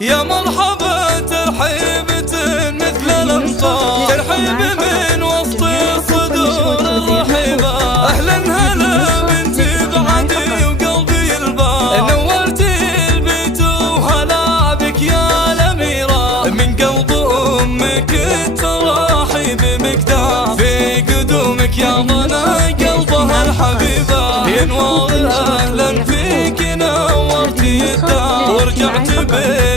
يا مرحبا ترحيبة مثل الأمطار، ترحيب من وسط الصدور الرحيبة. أهلا هلا بنتي بعدي وقلبي البار، نورتي البيت وهلا بك يا الأميرة. من قلب أمك التراحيب مقدار، في قدومك يا ضنا قلبها الحبيبة. ينور أهلا فيك نورتي الدار، ورجعت بيت